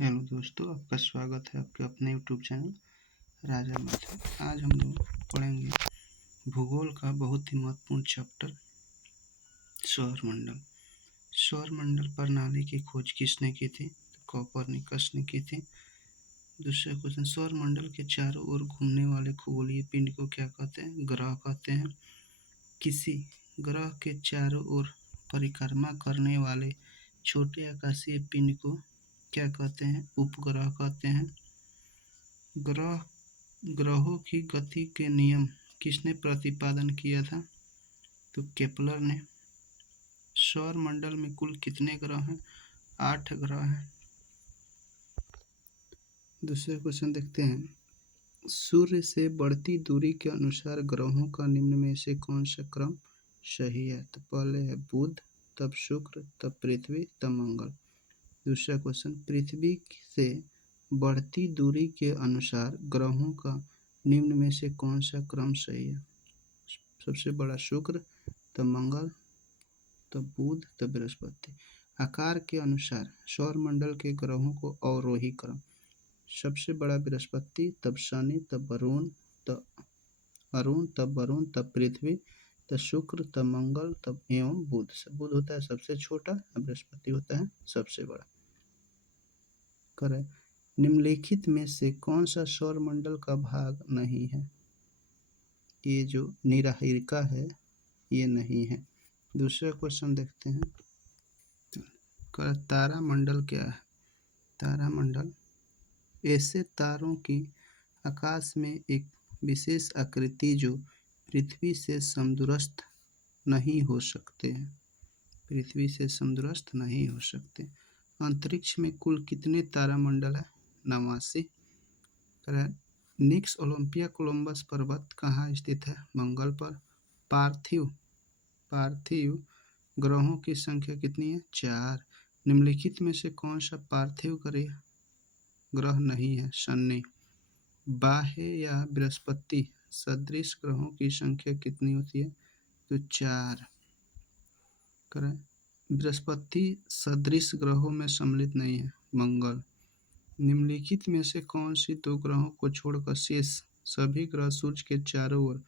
Hello दोस्तों, आपका स्वागत है आपके अपने यूट्यूब चैनल राजा मैथ। आज हम लोग पढ़ेंगे भूगोल का बहुत ही महत्वपूर्ण चैप्टर सौरमंडल। सौरमंडल प्रणाली की खोज किसने की थी? तो कोपरनिकस ने की थी। दूसरा क्वेश्चन, सौरमंडल के चारों ओर घूमने वाले खगोलीय पिंड को क्या कहते हैं? ग्रह कहते हैं। किसी ग्रह के चारों ओर परिक्रमा करने वाले छोटे आकाशीय पिंड को क्या कहते हैं? उपग्रह कहते हैं। ग्रहों की गति के नियम किसने प्रतिपादन किया था? तो केपलर ने। सौरमंडल में कुल कितने ग्रह हैं? 8 ग्रह हैं। दूसरा क्वेश्चन देखते हैं, सूर्य से बढ़ती दूरी के अनुसार ग्रहों का निम्न में से कौन सा क्रम सही है? तो पहले है बुध, तब शुक्र, तब पृथ्वी, तब मंगल। दूसरा क्वेश्चन, पृथ्वी से बढ़ती दूरी के अनुसार ग्रहों का निम्न में से कौन सा क्रम सही है? सबसे बड़ा शुक्र, तब मंगल, तब बुध, तब बृहस्पति। आकार के अनुसार सौरमंडल के ग्रहों को अवरोही क्रम, सबसे बड़ा बृहस्पति, तब शनि, तब वरुण, तब वरुण, तब पृथ्वी, तब शुक्र, तब मंगल, तब एवं बुध। बुध होता है सबसे छोटा, बृहस्पति होता है सबसे बड़ा। करें, निम्नलिखित में से कौन सा सौरमंडल का भाग नहीं है? ये जो निराहिरिका है ये नहीं है। दूसरा क्वेश्चन देखते हैं, तारामंडल क्या है? तारामंडल ऐसे तारों की आकाश में एक विशेष आकृति जो पृथ्वी से समदूरस्थ नहीं हो सकते हैं। पृथ्वी से समदूरस्थ नहीं हो सकते। अंतरिक्ष में कुल कितने तारामंडल है? 89। निक्स ओलंपिया कोलंबस पर्वत कहाँ स्थित है? मंगल पर। पार्थिव ग्रहों की संख्या कितनी है? 4। निम्नलिखित में से कौन सा पार्थिव ग्रह नहीं है? शनि। बाह्य या बृहस्पति सदृश ग्रहों की संख्या कितनी होती है? तो 4। बृहस्पति सदृश ग्रहों में सम्मिलित नहीं है मंगल। निम्नलिखित में से कौन सी 2 ग्रहों को छोड़कर शेष सभी ग्रह सूर्य के चारों ओर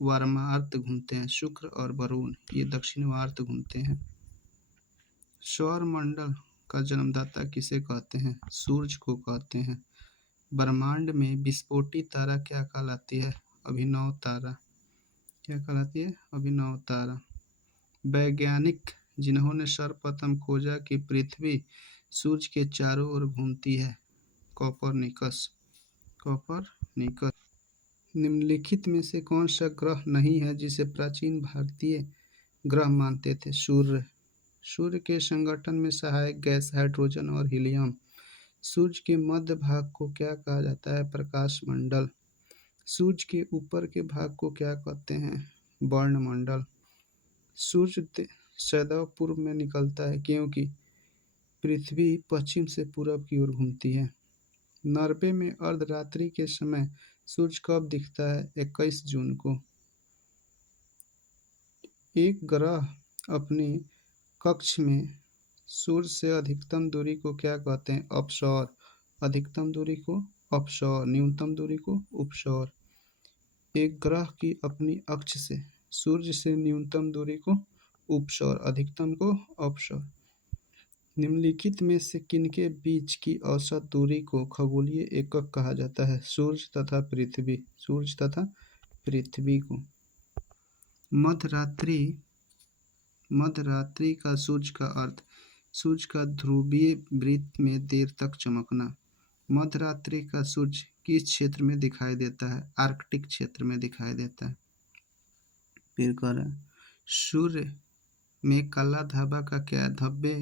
वार्मावर्त घूमते हैं? शुक्र और वरुण ये दक्षिणावर्त घूमते हैं। सौरमंडल का जन्मदाता किसे कहते हैं? सूर्य को कहते हैं। ब्रह्मांड में विस्फोटी तारा क्या कहलाती है? अभिनव तारा। क्या कहलाती है? अभिनव तारा। वैज्ञानिक जिन्होंने सर्वप्रथम खोजा कि पृथ्वी सूर्य के चारों ओर घूमती है? कोपरनिकस। निम्नलिखित में से कौन सा ग्रह नहीं है जिसे प्राचीन भारतीय ग्रह मानते थे? सूर्य के संगठन में सहायक गैस हाइड्रोजन और हीलियम। सूर्य के मध्य भाग को क्या कहा जाता है? प्रकाश मंडल। सूर्य के ऊपर के भाग को क्या कहते हैं? वर्णमंडल। सूर्य सदैव पूर्व में निकलता है क्योंकि पृथ्वी पश्चिम से पूरब की ओर घूमती है। नॉर्वे में अर्धरात्रि के समय सूर्य कब दिखता है? 21 जून को। एक ग्रह अपनी कक्ष में सूर्य से अधिकतम दूरी को क्या कहते हैं? अपसौर। अधिकतम दूरी को अपसौर, न्यूनतम दूरी को उपसौर। एक ग्रह की अपनी अक्ष से सूर्य से न्यूनतम दूरी को उपसौर, अधिकतम को अपसौर। निम्नलिखित में से किनके बीच की औसत दूरी को खगोलीय एकक कहा जाता है? सूर्य तथा पृथ्वी को। मध्यरात्रि का सूर्य का अर्थ सूर्य का ध्रुवीय वृत्त में देर तक चमकना। मध्यरात्रि का सूर्य किस क्षेत्र में दिखाई देता है? आर्कटिक क्षेत्र में दिखाई देता है। फिर कह रहे हैं, सूर्य में काला धब्बा का क्या? धब्बे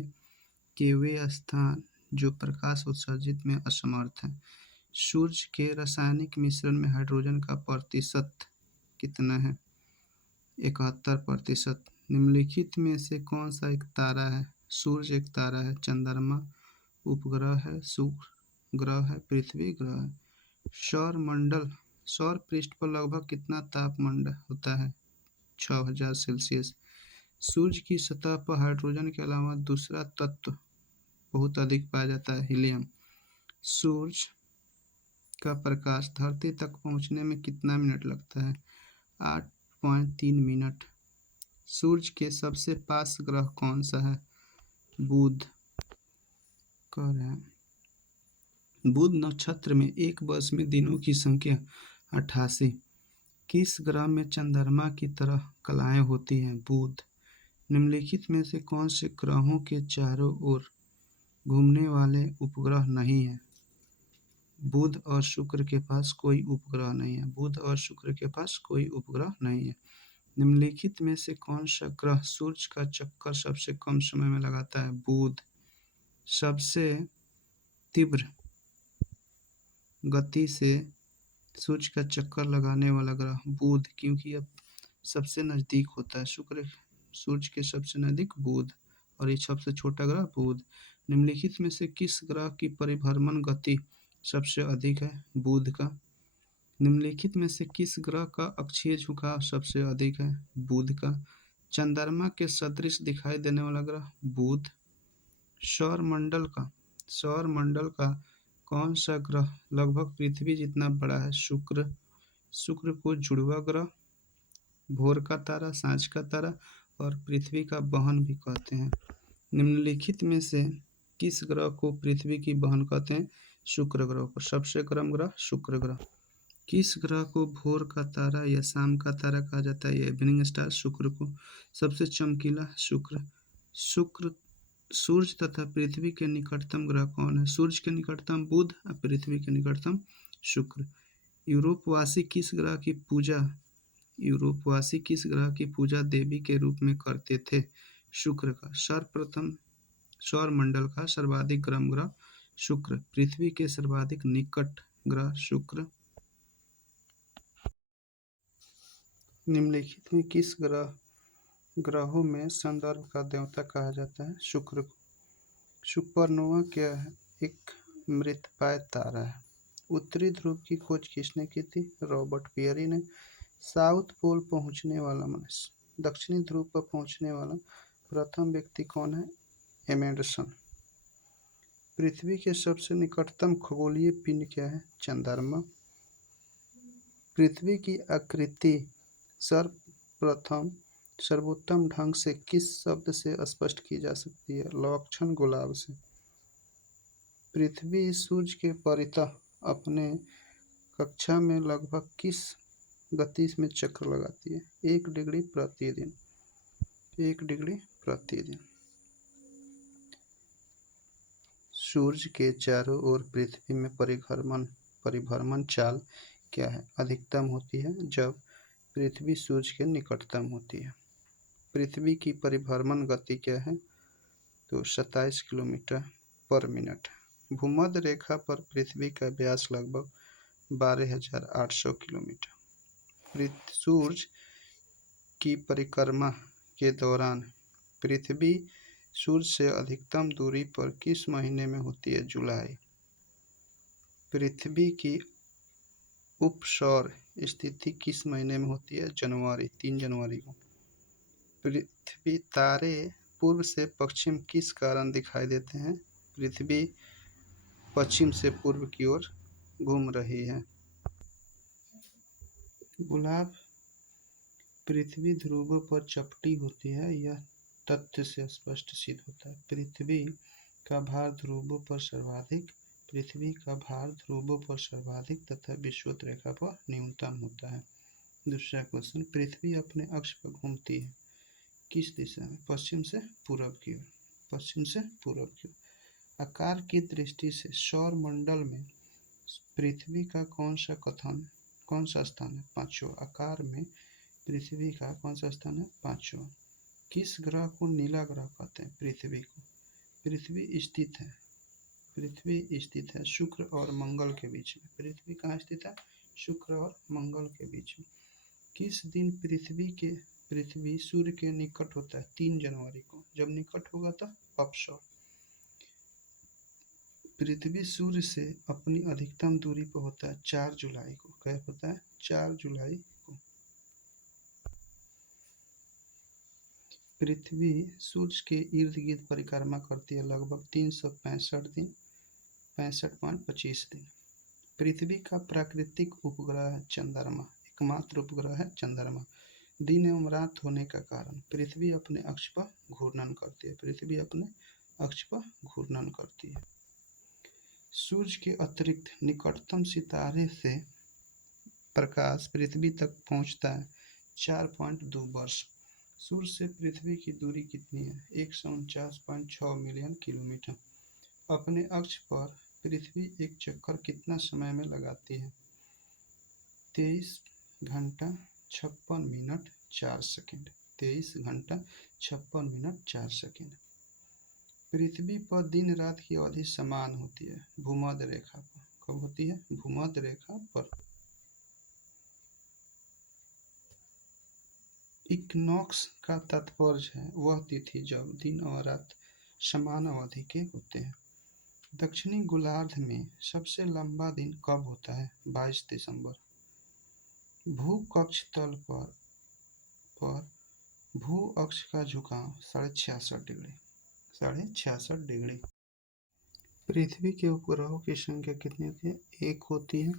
के वे स्थान जो प्रकाश उत्सर्जित में असमर्थ है। सूर्य के रासायनिक मिश्रण में हाइड्रोजन का प्रतिशत कितना है? 71%। निम्नलिखित में से कौन सा एक तारा है? सूर्य एक तारा है। चंद्रमा उपग्रह है। शुक्र ग्रह है। पृथ्वी ग्रह है। सौर पृष्ठ पर लगभग कितना तापमान होता है? 6000 सेल्सियस। सूर्य की सतह पर हाइड्रोजन के अलावा दूसरा तत्व बहुत अधिक पाया जाता है, हीलियम। सूरज का प्रकाश धरती तक पहुंचने में कितना मिनट लगता है? 8.3 मिनट। सूरज के सबसे पास ग्रह कौन सा है? बुध। कह रहे हैं बुध नक्षत्र में एक वर्ष में दिनों की संख्या 88। किस ग्रह में चंद्रमा की तरह कलाएं होती हैं? बुध। निम्नलिखित में से कौन से ग्रहों के चारों ओर घूमने वाले उपग्रह नहीं है? बुध और शुक्र के पास कोई उपग्रह नहीं है। बुध और शुक्र के पास कोई उपग्रह नहीं है। निम्नलिखित में से कौन सा ग्रह सूर्य का चक्कर सबसे कम समय में लगाता है? बुध। सबसे तीव्र गति से सूर्य का चक्कर लगाने वाला ग्रह बुध, क्योंकि यह सबसे नजदीक होता है। शुक्र सूर्य के सबसे नजदीक बुध, और ये सबसे छोटा ग्रह बुध। निम्नलिखित में से किस ग्रह की परिभ्रमण गति सबसे अधिक है? बुध का। निम्नलिखित में से किस ग्रह का अक्षीय झुकाव सबसे अधिक है? बुध का। चंद्रमा के सदृश दिखाई देने वाला ग्रह बुध। सौरमंडल का कौन सा ग्रह लगभग पृथ्वी जितना बड़ा है? शुक्र। शुक्र को जुड़वा ग्रह, भोर का तारा, सांझ का तारा और पृथ्वी का बहन भी कहते हैं। निम्नलिखित में से किस ग्रह को पृथ्वी की बहन कहते हैं? शुक्र ग्रह को। सबसे गर्म ग्रह शुक्र ग्रह। किस ग्रह को भोर का तारा या शाम का तारा कहा जाता है? Evening star. शुक्र को। सबसे चमकीला शुक्र। शुक्र सूर्य तथा पृथ्वी के निकटतम ग्रह कौन है? सूर्य के निकटतम बुध और पृथ्वी के निकटतम शुक्र। यूरोपवासी किस ग्रह की पूजा देवी के रूप में करते थे? शुक्र का। सर्वप्रथम सौरमंडल का सर्वाधिक गर्म ग्रह शुक्र। पृथ्वी के सर्वाधिक निकट ग्रह शुक्र। निम्नलिखित में किस ग्रहों में संदर्भ का देवता कहा जाता है? शुक्र को। सुपरनोवा क्या है? एक मृतप्राय तारा है। उत्तरी ध्रुव की खोज किसने की थी? रॉबर्ट पियरी ने। साउथ पोल पहुंचने वाला मनुष्य, दक्षिणी ध्रुव पर पहुंचने वाला प्रथम व्यक्ति कौन है? एमेंडसन। पृथ्वी के सबसे निकटतम खगोलीय पिंड क्या है? चंद्रमा। पृथ्वी की आकृति सर्वोत्तम ढंग से किस शब्द से स्पष्ट की जा सकती है? लक्षण गुलाब से। पृथ्वी सूर्य के परितः अपने कक्षा में लगभग किस गति में चक्कर लगाती है? 1 डिग्री प्रतिदिन। 1 डिग्री प्रतिदिन। सूर्य के चारों ओर पृथ्वी में परिभ्रमण चाल क्या है? अधिकतम होती है जब पृथ्वी सूर्य के निकटतम होती है। पृथ्वी की परिभ्रमण गति क्या है? तो 27 किलोमीटर पर मिनट। भूमध्य रेखा पर पृथ्वी का व्यास लगभग 12,800 किलोमीटर। सूर्य की परिक्रमा के दौरान पृथ्वी सूर्य से अधिकतम दूरी पर किस महीने में होती है? जुलाई। पृथ्वी की उपसौर स्थिति किस महीने में होती है? जनवरी। 3 जनवरी को। पृथ्वी तारे पूर्व से पश्चिम किस कारण दिखाई देते हैं? पृथ्वी पश्चिम से पूर्व की ओर घूम रही है। गुलाब पृथ्वी ध्रुवों पर चपटी होती है, यह तथ्य से स्पष्ट सिद्ध होता है। पृथ्वी का भार ध्रुवों पर सर्वाधिक तथा विषुवत रेखा पर न्यूनतम होता है। दूसरा क्वेश्चन, पृथ्वी अपने अक्ष पर घूमती है किस दिशा में? पश्चिम से पूरब की ओर। पश्चिम से पूरब की ओर। आकार की दृष्टि से सौर मंडल में पृथ्वी का कौन सा स्थान है? 5वां। आकार में पृथ्वी का कौन सा स्थान है? 5वां। किस ग्रह को नीला ग्रह कहते हैं? पृथ्वी को। पृथ्वी स्थित है शुक्र और मंगल के बीच में। पृथ्वी कहाँ स्थित है? शुक्र और मंगल के बीच में। किस दिन पृथ्वी सूर्य के निकट होता है? 3 जनवरी को। जब निकट होगा तो अपसौर। पृथ्वी सूर्य से अपनी अधिकतम दूरी पर होता है 4 जुलाई को। क्या होता है? 4 जुलाई को। पृथ्वी सूर्य के इर्द गिर्द परिक्रमा करती है लगभग 365 दिन। 65.25 दिन। पृथ्वी का प्राकृतिक उपग्रह है चंद्रमा, एकमात्र उपग्रह है चंद्रमा। दिन एवं रात होने का कारण पृथ्वी अपने अक्ष पर घूर्णन करती है। पृथ्वी अपने अक्ष पर घूर्णन करती है। सूर्य के अतिरिक्त निकटतम सितारे से प्रकाश पृथ्वी तक पहुंचता है 4.2 वर्ष। सूर्य से पृथ्वी की दूरी कितनी है? 149.6 मिलियन किलोमीटर। अपने अक्ष पर पृथ्वी एक चक्कर कितना समय में लगाती है? 23 घंटा 56 मिनट 4 सेकंड। 23 घंटा 56 मिनट 4 सेकंड। पृथ्वी पर दिन रात की अवधि समान होती है भूमध्य रेखा पर। कब होती है? भूमध्य रेखा पर। इक्विनॉक्स का तात्पर्य है वह तिथि जब दिन और रात समान अवधि के होते हैं। दक्षिणी गोलार्ध में सबसे लंबा दिन कब होता है? 22 दिसंबर। भूकक्ष तल पर भू अक्ष का झुकाव 66.5 डिग्री। 66.5 डिग्री। पृथ्वी के उपग्रहों की संख्या कितनी होती है? 1 होती है।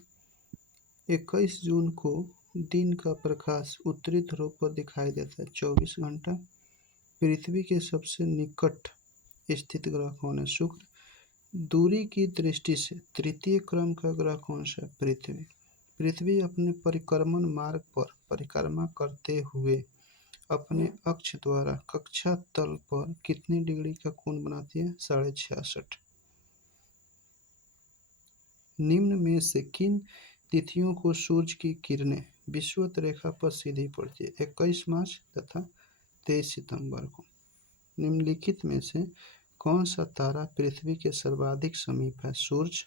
21 जून को दिन का प्रकाश उत्तरी ध्रुव पर दिखाई देता है 24 घंटा। पृथ्वी के सबसे निकट स्थित ग्रह कौन है? शुक्र। दूरी की दृष्टि से तृतीय क्रम का ग्रह कौन सा है? पृथ्वी। पृथ्वी अपने परिक्रमण मार्ग पर परिक्रमा करते हुए अपने अक्ष द्वारा कक्षा तल पर कितनी डिग्री का कोण बनाती है? 66.5। निम्न में से किन तिथियों को सूर्य की किरणें विषुवत रेखा पर सीधी पड़ती है? 21 मार्च तथा 23 सितंबर को। निम्नलिखित में से कौन सा तारा पृथ्वी के सर्वाधिक समीप है? सूर्य।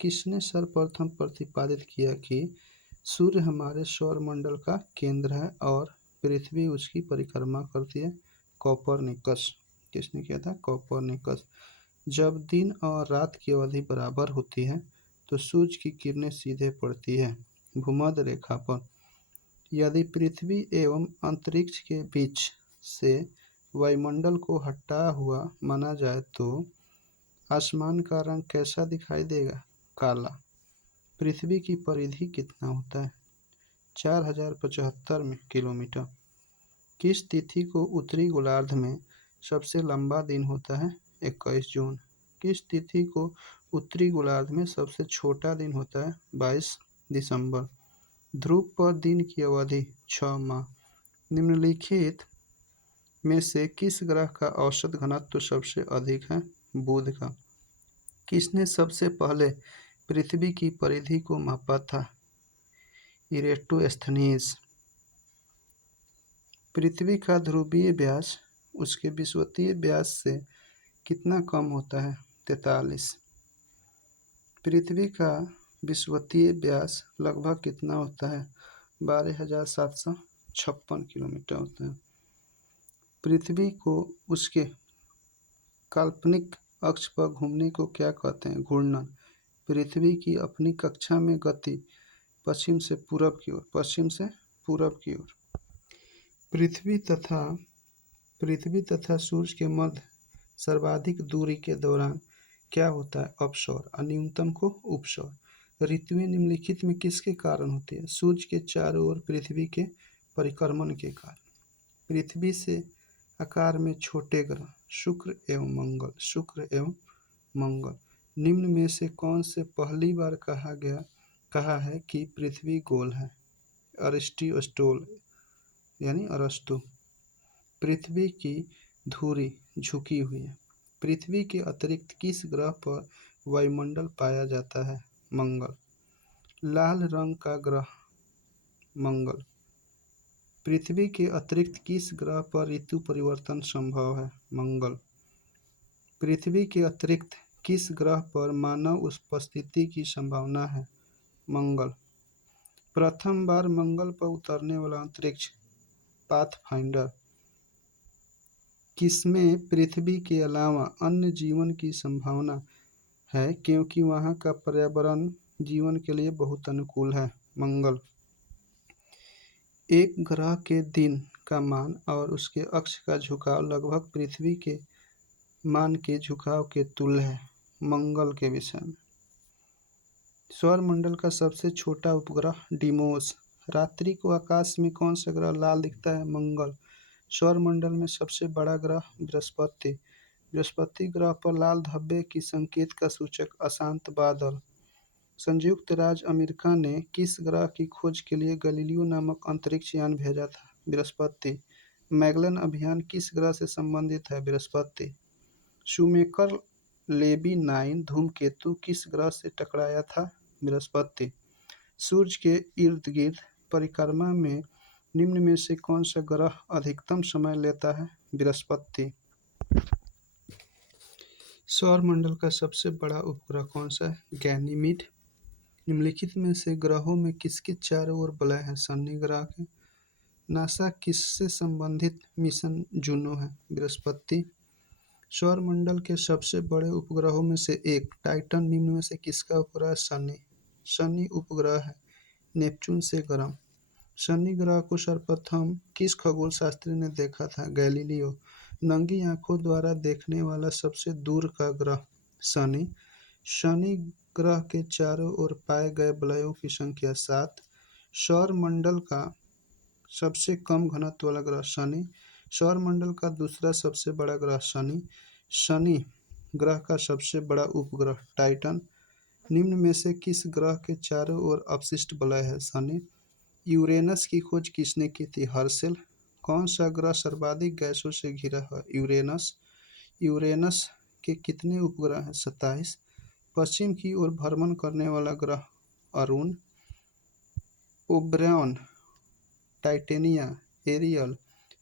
किसने सर्वप्रथम प्रतिपादित किया कि सूर्य हमारे सौरमंडल का केंद्र है और पृथ्वी उसकी परिक्रमा करती है? कोपरनिकस। किसने किया था? कोपरनिकस। जब दिन और रात की अवधि बराबर होती है तो सूर्य की किरणें सीधे पड़ती है भूमध्य रेखा पर। यदि पृथ्वी एवं अंतरिक्ष के बीच से वायुमंडल को हटा हुआ माना जाए तो आसमान का रंग कैसा दिखाई देगा? काला। पृथ्वी की परिधि कितना होता है? 4075 किलोमीटर। किस तिथि को उत्तरी गोलार्ध में सबसे लंबा दिन होता है? 21 जून। किस तिथि को उत्तरी गोलार्ध में सबसे छोटा दिन होता है? 22 दिसंबर। ध्रुव पर दिन की अवधि 6 माह। निम्नलिखित में से किस ग्रह का औसत घनत्व सबसे अधिक है? बुध का। किसने सबसे पहले पृथ्वी की परिधि को मापा था? इरेटोस्थनीज। पृथ्वी का ध्रुवीय व्यास उसके विषुवतीय व्यास से कितना कम होता है? 43। पृथ्वी का विषुवतीय व्यास लगभग कितना होता है? 12,756 किलोमीटर होता है। पृथ्वी को उसके काल्पनिक अक्ष पर घूमने को क्या कहते हैं? घूर्णन। पृथ्वी की अपनी कक्षा में गति पश्चिम से पूरब की ओर। पश्चिम से पूरब की ओर। पृथ्वी तथा सूर्य के मध्य सर्वाधिक दूरी के दौरान क्या होता है? अपसौर। और न्यूनतम को उपसौर। ऋतुएं निम्नलिखित में किसके कारण होती है? सूर्य के चारों ओर पृथ्वी के परिक्रमण के कारण। पृथ्वी से आकार में छोटे ग्रह शुक्र एवं मंगल। शुक्र एवं मंगल। निम्न में से कौन से पहली बार कहा है कि पृथ्वी गोल है? अरिस्टोटल यानी अरस्तु। पृथ्वी की धुरी झुकी हुई है। पृथ्वी के अतिरिक्त किस ग्रह पर वायुमंडल पाया जाता है? मंगल। लाल रंग का ग्रह मंगल। पृथ्वी के अतिरिक्त किस ग्रह पर ऋतु परिवर्तन संभव है? मंगल। पृथ्वी के अतिरिक्त किस ग्रह पर मानव उपस्थिति की संभावना है? मंगल। प्रथम बार मंगल पर उतरने वाला अंतरिक्ष पाथफाइंडर किसमें पृथ्वी के अलावा अन्य जीवन की संभावना है क्योंकि वहाँ का पर्यावरण जीवन के लिए बहुत अनुकूल है? मंगल। एक ग्रह के दिन का मान और उसके अक्ष का झुकाव लगभग पृथ्वी के मान के झुकाव के तुल्य है। मंगल के विषय में। सौरमंडल का सबसे छोटा उपग्रह डिमोस। रात्रि को आकाश में कौन सा ग्रह लाल दिखता है? मंगल। सौरमंडल में सबसे बड़ा ग्रह बृहस्पति। बृहस्पति ग्रह पर लाल धब्बे की संकेत का सूचक अशांत बादल। संयुक्त राज्य अमेरिका ने किस ग्रह की खोज के लिए गैलीलियो नामक अंतरिक्ष यान भेजा था? बृहस्पति। मैगेलन अभियान किस ग्रह से संबंधित है? बृहस्पति। शूमेकर लेबी 9 धूमकेतु किस ग्रह से टकराया था? बृहस्पति। सूर्य के इर्द गिर्द परिक्रमा में निम्न में से कौन सा ग्रह अधिकतम समय लेता है? बृहस्पति। सौरमंडल का सबसे बड़ा उपग्रह कौन सा है? गैनीमीड। निम्नलिखित में से ग्रहों में किसके चारों ओर वलय है? शनि ग्रह के। नासा किससे संबंधित मिशन जूनो है? बृहस्पति। सौरमंडल के सबसे बड़े उपग्रहों में से एक टाइटन निम्न में से किसका उपग्रह है? शनि। शनि उपग्रह है नेपच्यून से गर्म। शनि ग्रह को सर्वप्रथम किस खगोल शास्त्री ने देखा था? गैलीलियो। नंगी आंखों द्वारा देखने वाला सबसे दूर का ग्रह शनि। शनि ग्रह के चारों ओर पाए गए वलयों की संख्या 7। सौरमंडल का सबसे कम घनत्व वाला ग्रह शनि। सौरमंडल का दूसरा सबसे बड़ा ग्रह शनि। शनि ग्रह का सबसे बड़ा उपग्रह टाइटन। निम्न में से किस ग्रह के चारों ओर अपशिष्ट वलय है? शनि। यूरेनस की खोज किसने की थी? हर्शेल। कौन सा ग्रह सर्वाधिक गैसों से घिरा है? यूरेनस। यूरेनस के कितने उपग्रह हैं? 27। पश्चिम की ओर भ्रमण करने वाला ग्रह अरुण, ओबरॉन, टाइटेनिया, एरियल,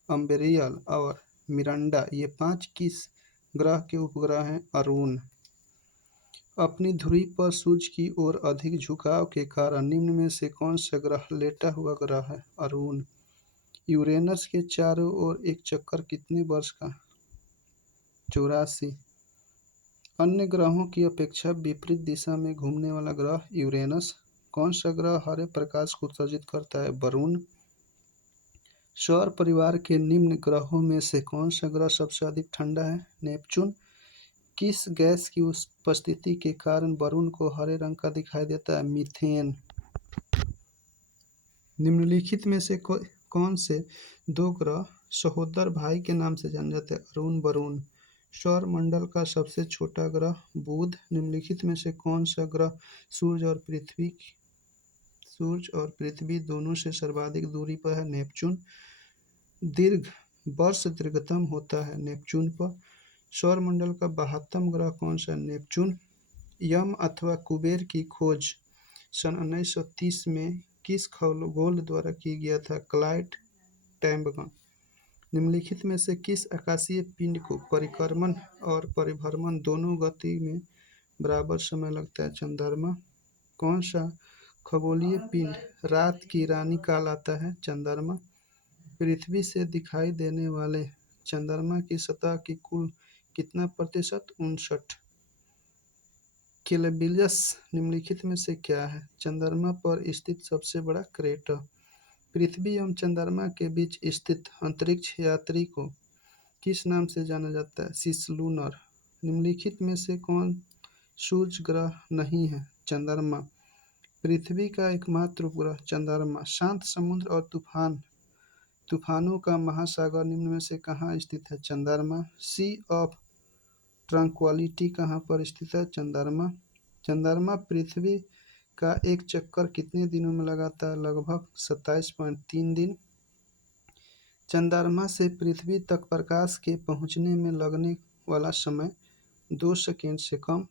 अम्बेरियल और मिरांडा ये 5 किस ग्रह के उपग्रह हैं? अरुण। अपनी धुरी पर सूर्य की ओर अधिक झुकाव के कारण निम्न में से कौन सा ग्रह लेटा हुआ ग्रह है? अरुण। यूरेनस के चारों ओर एक चक्कर कितने वर्ष का? 84। अन्य ग्रहों की अपेक्षा विपरीत दिशा में घूमने वाला ग्रह यूरेनस। कौन सा ग्रह हरे प्रकाश को उत्सर्जित करता है? वरुण। सौर परिवार के निम्न ग्रहों में से कौन सा ग्रह सबसे अधिक ठंडा है? नेपच्यून। किस गैस की उपस्थिति के कारण वरुण को हरे रंग का दिखाई देता है? मीथेन। निम्नलिखित में से कौन से दो ग्रह सहोदर भाई के नाम से जाने जाते हैं? अरुण, वरुण। सौरमंडल का सबसे छोटा ग्रह बुध। निम्नलिखित में से कौन सा ग्रह सूर्य और पृथ्वी दोनों से सर्वाधिक दूरी पर है? नेपच्यून। दीर्घ वर्ष दीर्घतम होता है नेपच्यून पर। सौरमंडल का 72वां ग्रह कौन सा है? नेपच्यून। यम अथवा कुबेर की खोज सन 1930 में किस खगोल द्वारा की गया था? क्लाइड टैम्बगन। निम्नलिखित में से किस आकाशीय पिंड को परिक्रमण और परिभ्रमण दोनों गति में बराबर समय लगता है? चंद्रमा। कौन सा खगोलीय पिंड रात की रानी कहलाता है? चंद्रमा। पृथ्वी से दिखाई देने वाले चंद्रमा की सतह की कुल कितना प्रतिशत? 59। केलबिलस निम्नलिखित में से क्या है? चंद्रमा पर स्थित सबसे बड़ा क्रेटर। पृथ्वी एवं चंद्रमा के बीच स्थित अंतरिक्ष यात्री को किस नाम से जाना जाता है? सिसलूनर। निम्नलिखित में से कौन सूर्य ग्रह नहीं है? चंद्रमा। पृथ्वी का एकमात्र उपग्रह चंद्रमा। शांत समुद्र और तूफानों का महासागर निम्न में से कहाँ स्थित है? चंद्रमा। सी ऑफ ट्रंक्विलिटी कहाँ पर स्थित है? चंद्रमा। चंद्रमा पृथ्वी का एक चक्कर कितने दिनों में लगाता है? लगभग 27.3 दिन। चंद्रमा से पृथ्वी तक प्रकाश के पहुंचने में लगने वाला समय 2 सेकंड से कम।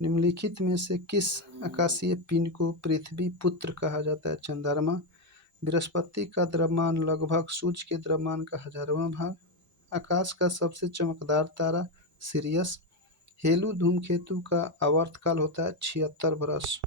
निम्नलिखित में से किस आकाशीय पिंड को पृथ्वी पुत्र कहा जाता है? चंद्रमा। बृहस्पति का द्रव्यमान लगभग सूर्य के द्रव्यमान का 1000वां भाग। आकाश का सबसे चमकदार तारा सिरियस। हेलू धूमकेतु का आवर्तकाल होता है 76 वर्ष।